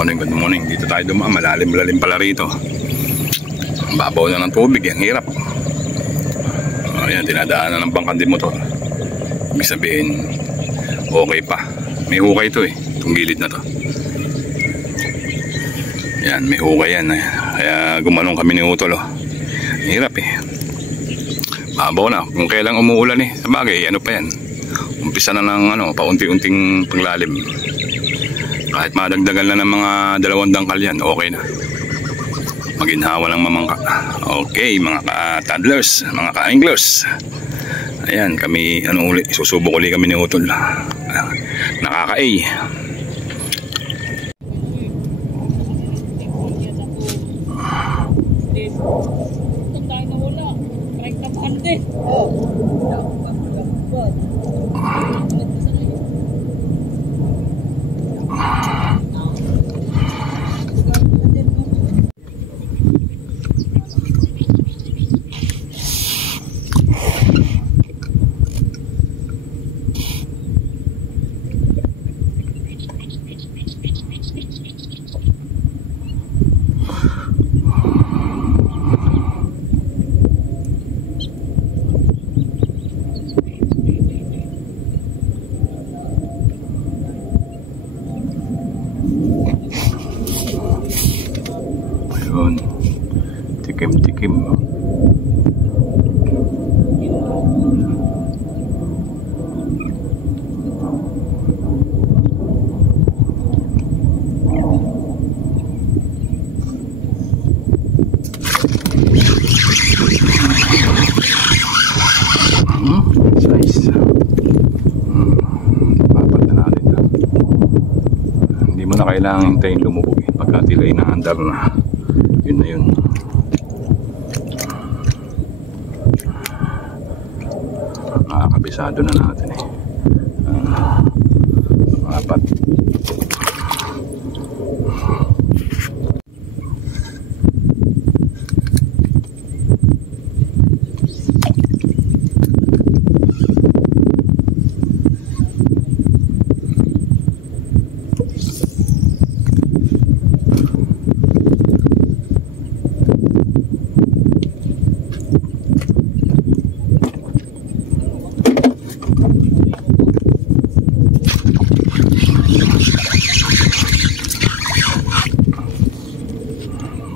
Good morning. Dito tayo dumaan. Malalim-lalim pala rito. Babaw na ng tubig. Ang hirap. Ayan, dinadaanan ng bangkang din motor. Ibig sabihin, okay pa. May hukay ito eh. Itong gilid na to. Ayan, may hukay yan. Kaya gumanong kami ni Utol. Ang hirap eh. Babaw na. Kung kailang umuulan eh. Sabagay, ano pa yan. Umpisa na ng paunti-unting paglalim. Kahit madagdagan na ng mga 2 dangkal yan, okay na. Maginhawa lang mamangka. Okay, mga ka-toddlers, mga ka-anglers. Ayan, kami, susubok ulit kami ni Utol. Nakaka-A. Tikim-tikim. Size. Papat na natin. Hindi mo na kailangan hintayin lumubog eh. Pagka tilay na andar na. Yun na yun. Nakakabisado na natin eh. Apat.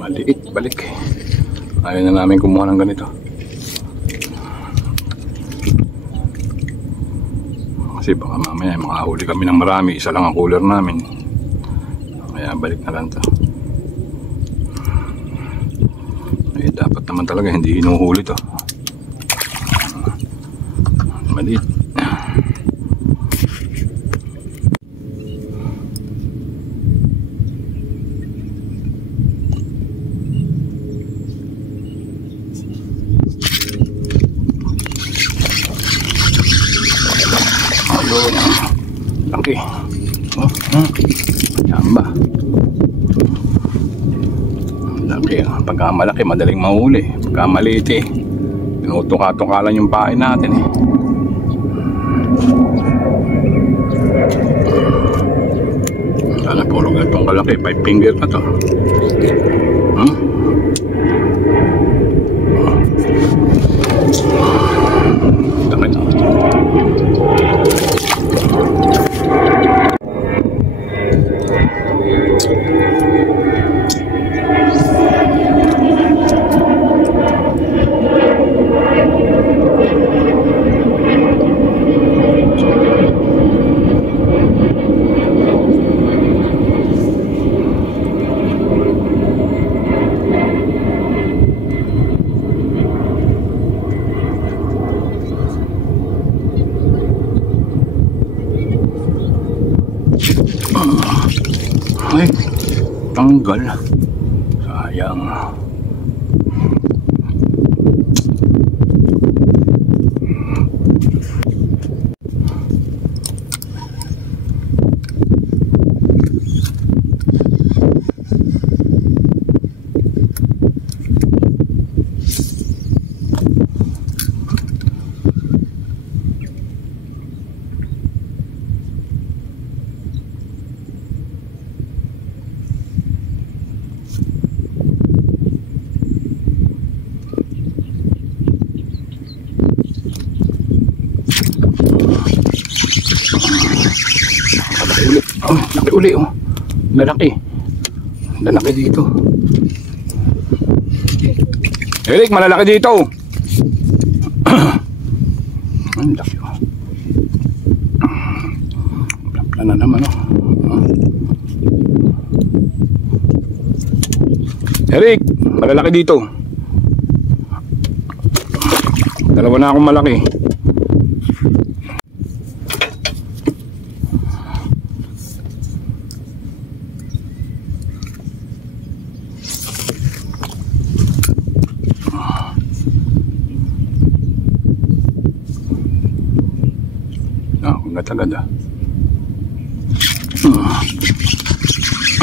Maliit, balik. Ayaw na namin kumuha ng ganito. Kasi baka mamaya makahuli kami ng marami. Isa lang ang cooler namin. Kaya balik na lang to. Eh, dapat naman talaga hindi hinuhuli to. Maliit. Laki. Yamba. Laki. Pagka malaki, madaling mahuli. Pagka maliit eh, tinutuka-tukalan yung pain natin eh. Sana puro ganitong kalaki. 5 finger na to. Laki na. Ay, tanggal. Sayang. nakahuli oh. Lalaki. Lalaki dito. Eric, malalaki dito. Ang laki oh. Plapla na naman oh. Eric, malalaki dito. Dalawa na akong malaki. Agad-agad ah.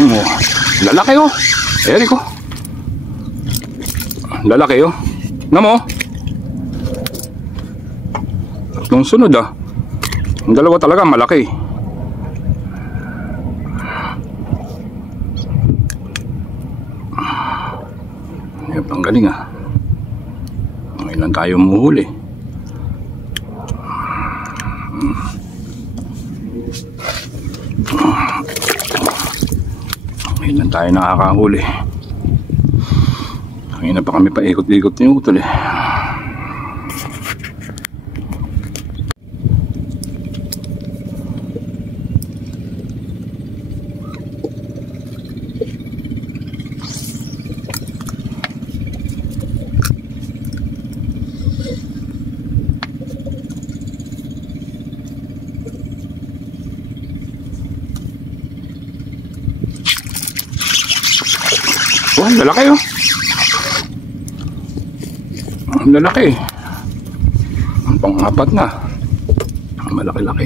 Oh, lalaki oh. Eric oh. Lalaki oh. Namo. Tatlong sunod ah. Ang dalawa talaga malaki. Yan ang galing ah. Ngayon tayo muhuli. Ngayon tayo nakakahuli. Ngayon na pa kami paikot-ikot ni Utol eh. Oh, lalaki oh. Ang lalaki. Ang pang-apat na. Malaki-laki.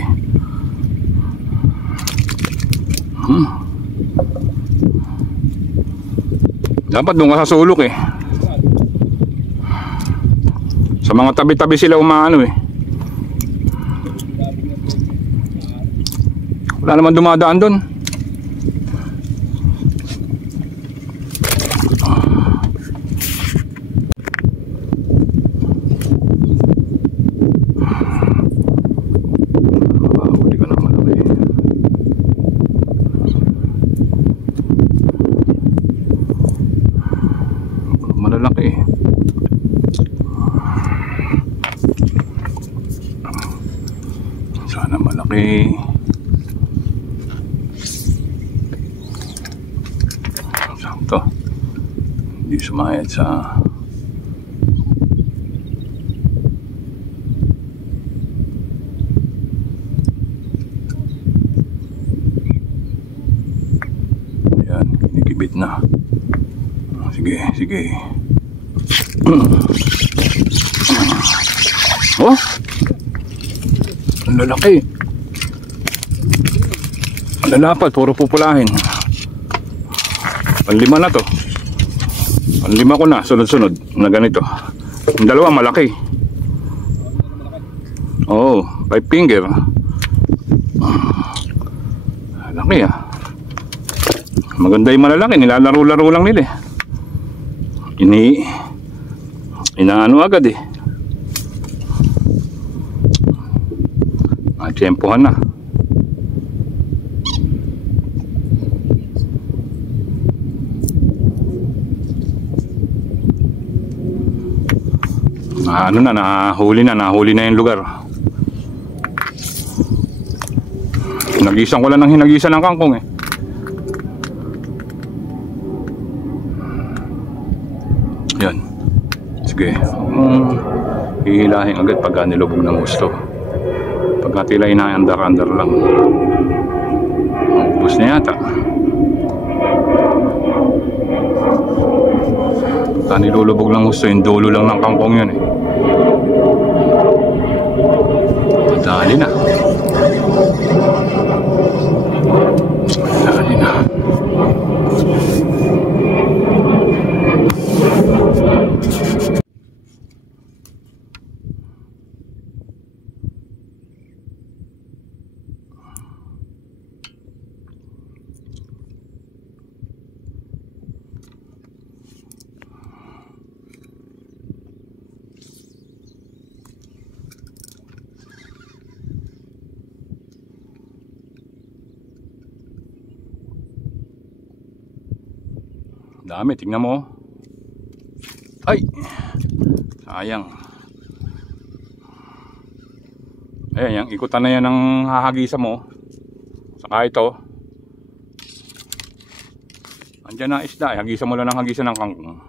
Dapat doon ka sa sulok eh. Sa mga tabi-tabi sila umaano eh. Wala naman dumadaan doon. Malalaki. Sana malaki. Sakto. Hindi sumayad sa yan, kinikibit na. Sige, sige. Oh, ang lalaki. Ang lalapat, puro pupulahin. Panlima na to. Panlima ko na, sunod-sunod na ganito. Ang dalawa malaki. Oh, 5 finger. Laki ah. Maganda yung malalaki, nilalaro-laro lang nila eh. Inaano agad eh. Tiyempohan na. Ano na, nahuli na yung lugar. Hinagisan ko lang ng hinagisan ng kangkong eh. Yan. Sige. Hihilahin agad pagka nilubog ng gusto. Pagka tila inaandar-andar lang. Ubus na yata. Pagka nilulubog ng gusto, yung dulo lang ng kangkong yun eh. Dali na. Dali na. Dami, tingnan mo. Ay, sayang. Ayan, yung ikutan na yan ng hahagisa mo. Saka ito. Andyan na isda, hagisa mo lang ng hagisa ng kangkong.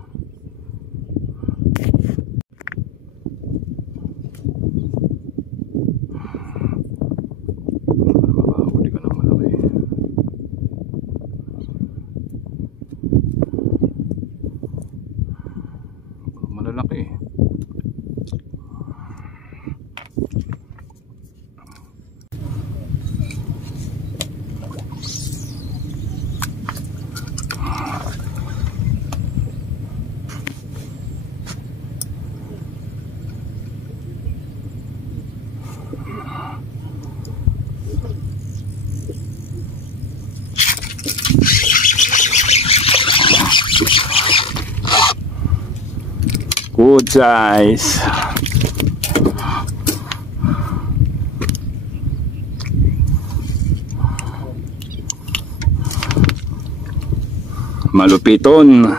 Makahuli ka ng malaki. Malalaki. Good size. Malupiton.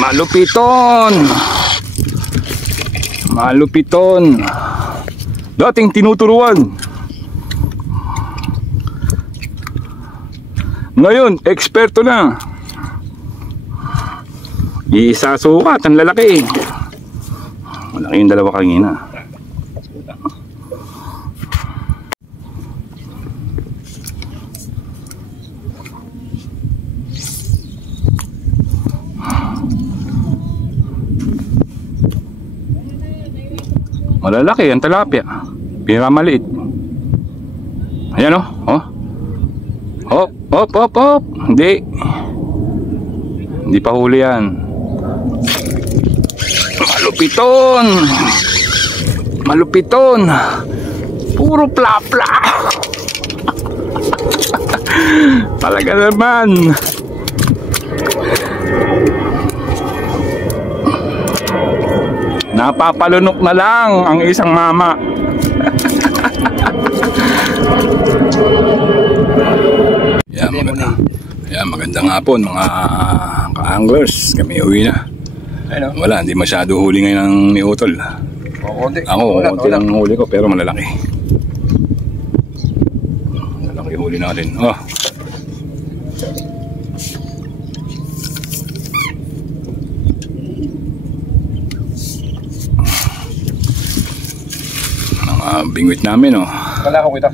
Malupiton. Malupiton. Dating tinuturuan. Ngayon, eksperto na. Isa sukat, ang lalaki. Malaki yung dalawa kanina. Malalaki ang tilapia. Pinakamaliit. Ayan o. Oh. Hop, hop, hop, hop. Hindi. Hindi pa huli yan. Malupiton. Malupiton. Puro plapla. Talaga naman. Napapalunok na lang ang isang mama. Magandang hapon mga ka-anglers. Kami uwi na. Wala, hindi masyado huli ngayon ni Utol. Ako, konti lang huli ko pero malalaki. Malalaki huli natin. Oh. Bingwit namin Kala ko kita.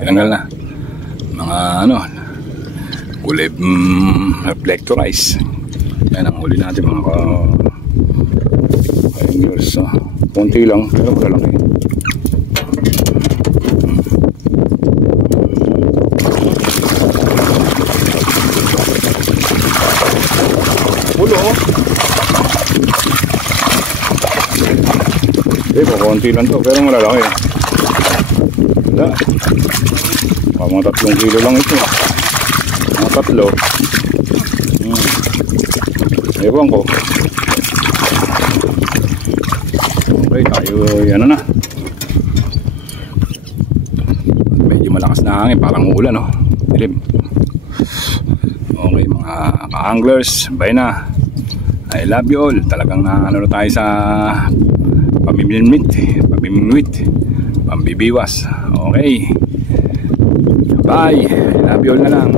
Tinanggal na. Mga kulay reflectorize. Yan ang huli natin mga ka-anglers. Konti lang pero malalaki. Ulo konti lang to pero malalaki. Wala. Mga 3 kilo lang ito. Mga 3. Ewan ko. Okay, tayo yan na. Medyo malakas na hangin, parang uulan dilim. Okay mga ka-anglers, bye na. I love you all. Talagang na tayo sa pamimingwit, pambibiwas. Okay, bye, I love you all na lang.